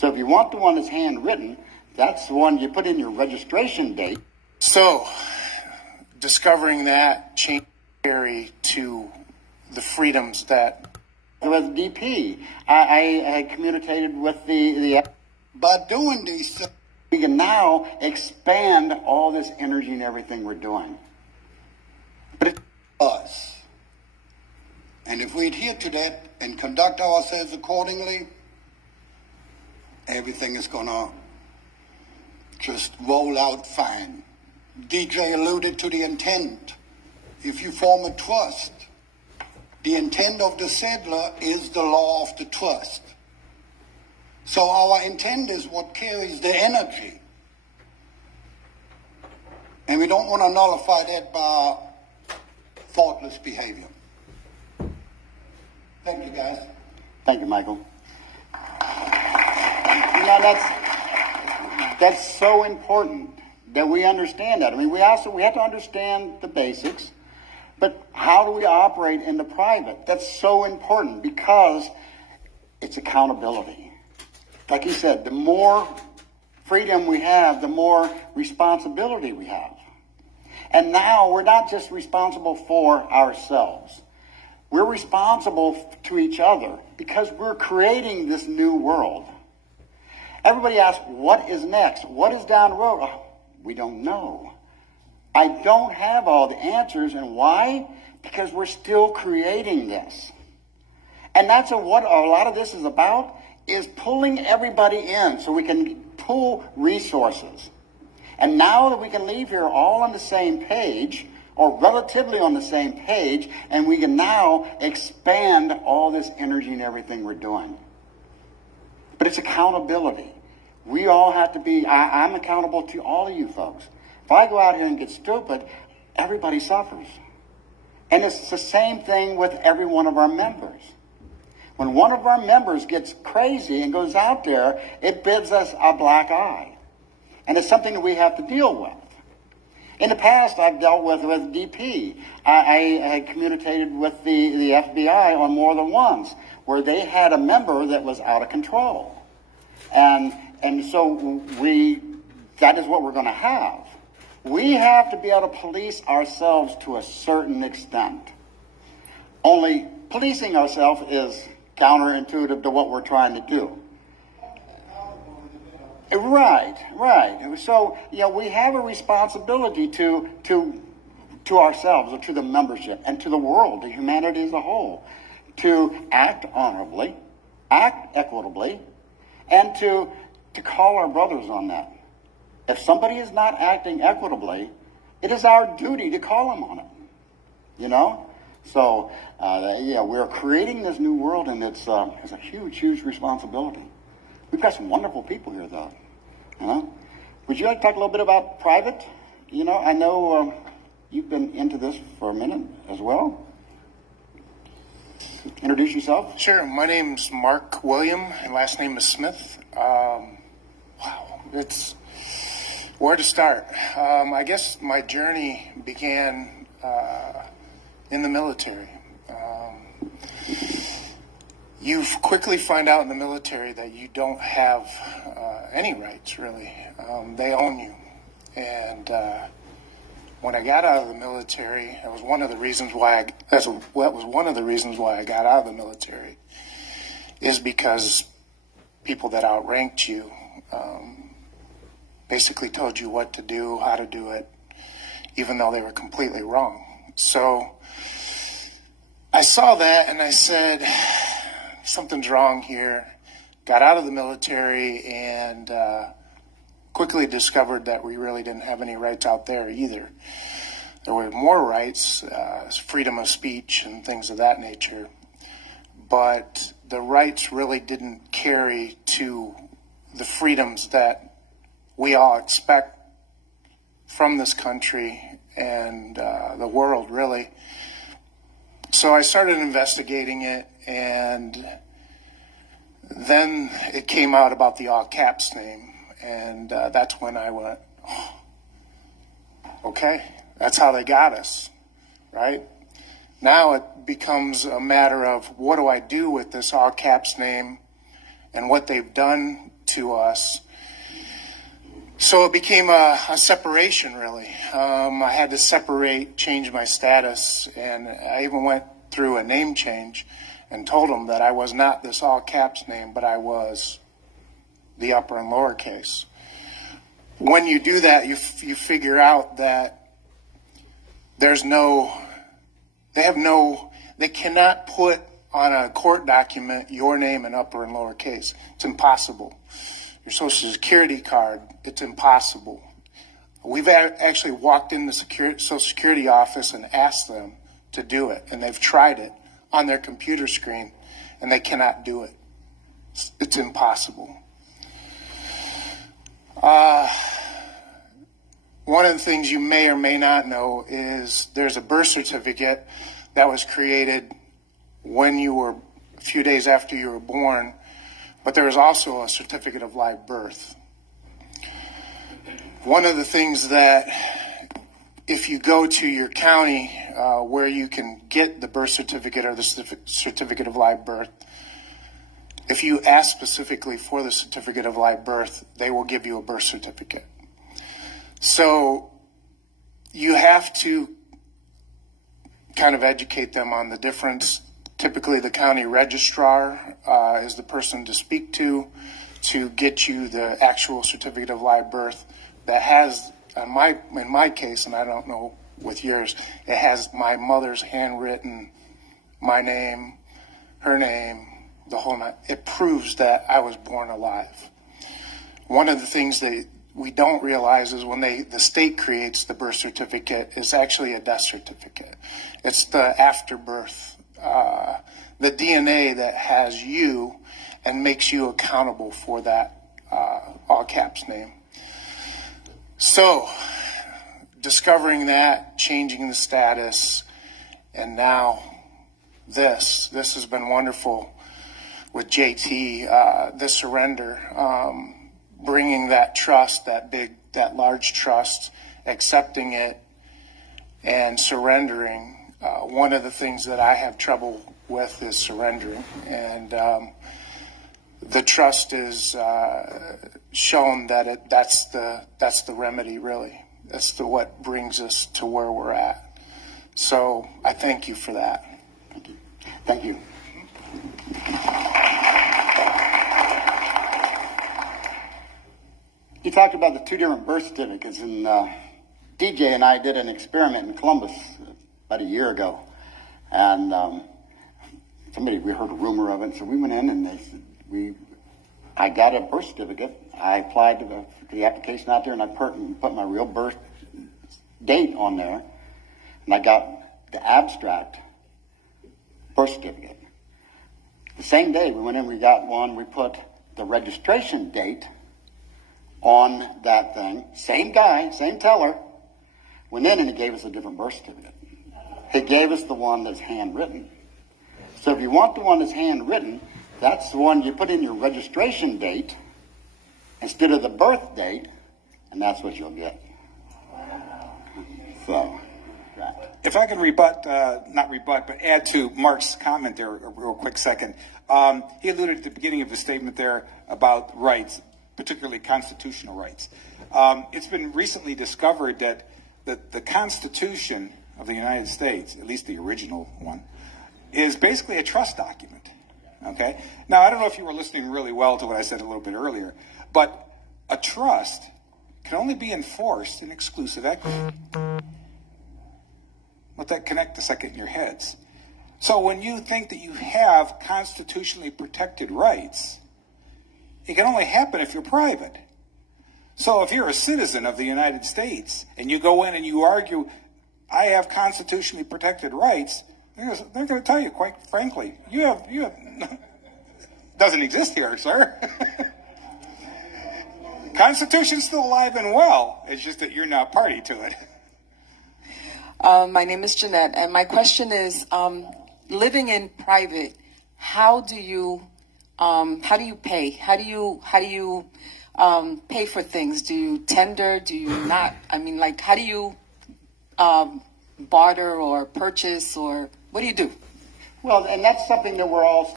So if you want the one that's handwritten, that's the one you put in your registration date. So discovering that changed to the freedoms that... With DP, I communicated with the... By doing these things, we can now expand all this energy and everything we're doing. But it's us. And if we adhere to that and conduct ourselves accordingly, everything is going to just roll out fine. DJ alluded to the intent. If you form a trust, the intent of the settler is the law of the trust. So our intent is what carries the energy. And we don't want to nullify that by thoughtless behavior. Thank you, guys. Thank you, Michael. You know, that's so important that we understand that. I mean, we have to understand the basics, but how do we operate in the private? That's so important because it's accountability. Like you said, the more freedom we have, the more responsibility we have. And now we're not just responsible for ourselves. We're responsible to each other because we're creating this new world. Everybody asks, what is next? What is down the road? Oh, we don't know. I don't have all the answers. And why? Because we're still creating this. And that's what a lot of this is about, is pulling everybody in so we can pool resources. And now that we can leave here all on the same page, or relatively on the same page, and we can now expand all this energy and everything we're doing. But it's accountability. We all have to be, I'm accountable to all of you folks. If I go out here and get stupid, everybody suffers. And it's the same thing with every one of our members. When one of our members gets crazy and goes out there, it bids us a black eye. And it's something that we have to deal with. In the past, I've dealt with DP. I communicated with the FBI on more than once, where they had a member that was out of control. And so that is what we're going to have. We have to be able to police ourselves to a certain extent. Only policing ourselves is counterintuitive to what we're trying to do. Right. So, we have a responsibility to ourselves, or to the membership, and to the world, to humanity as a whole, to act honorably, act equitably, and to call our brothers on that. If somebody is not acting equitably, it is our duty to call them on it. So, we're creating this new world, and it's a huge, huge responsibility. We've got some wonderful people here, though. Would you like to talk a little bit about private? I know you've been into this for a minute as well. Introduce yourself. Sure. My name's Mark William, and last name is Smith. Wow. It's where to start. I guess my journey began in the military. You quickly find out in the military that you don't have any rights, really. They own you. And when I got out of the military, that was one of the reasons why I got out of the military, is because people that outranked you basically told you what to do, how to do it, even though they were completely wrong. So I saw that and I said, something's wrong here. Got out of the military and quickly discovered that we really didn't have any rights out there either. There were more rights, freedom of speech and things of that nature, but the rights really didn't carry to the freedoms that we all expect from this country and the world, really. So I started investigating it, and then it came out about the all caps name, and that's when I went, oh, okay, that's how they got us, right? Now it becomes a matter of what do I do with this all caps name and what they've done to us. So it became a separation, really. I had to change my status, and I even went through a name change and told them that I was not this all caps name, but I was the upper and lower case. When you do that, you figure out that they cannot put on a court document your name in upper and lower case. It's impossible. Your Social Security card, it's impossible. We've actually walked in the Social Security office and asked them to do it, and they've tried it on their computer screen, and they cannot do it. It's impossible. One of the things you may or may not know is there's a birth certificate that was created when you were a few days after you were born, but there is also a certificate of live birth. One of the things that, if you go to your county where you can get the birth certificate or the certificate of live birth, if you ask specifically for the certificate of live birth, they will give you a birth certificate. So you have to kind of educate them on the difference. Typically, the county registrar is the person to speak to get you the actual certificate of live birth that has, in my case, and I don't know with yours, it has my mother's handwritten, my name, her name, the whole night. It proves that I was born alive. One of the things that we don't realize is when the state creates the birth certificate, it's actually a death certificate. It's the afterbirth, the DNA that has you and makes you accountable for that all caps name. So, discovering that, changing the status, and now this has been wonderful with JT, this surrender, bringing that trust, that large trust, accepting it, and surrendering. One of the things that I have trouble with is surrendering, and the trust is shown that that's the remedy, really. That's what brings us to where we're at. So I thank you for that. Thank you. Thank you. You talked about the two different birth certificates, and DJ and I did an experiment in Columbus about a year ago, and we heard a rumor of it, so we went in and they said I got a birth certificate. I applied to the application out there, and I put my real birth date on there, and I got the abstract birth certificate. The same day we went in, we got one. We put the registration date on that thing. Same guy, same teller. Went in and he gave us a different birth certificate. He gave us the one that's handwritten. So if you want the one that's handwritten, that's the one you put in your registration date instead of the birth date, and that's what you'll get. So, right. If I can not rebut, but add to Mark's comment there a real quick second. He alluded at the beginning of his statement there about rights, particularly constitutional rights. It's been recently discovered that the Constitution of the United States, at least the original one, is basically a trust document. Okay? Now, I don't know if you were listening really well to what I said a little bit earlier, but a trust can only be enforced in exclusive equity. Let that connect a second in your heads. So when you think that you have constitutionally protected rights, it can only happen if you're private. So if you're a citizen of the United States and you go in and you argue, I have constitutionally protected rights, they're going to tell you, quite frankly, you have doesn't exist here, sir. Constitution's still alive and well. It's just that you're not party to it. My name is Jeanette, and my question is, living in private, how do you pay? How do you pay for things? Do you tender? Do you not? I mean, like, how do you barter or purchase, or what do you do? Well, and that's something that we're all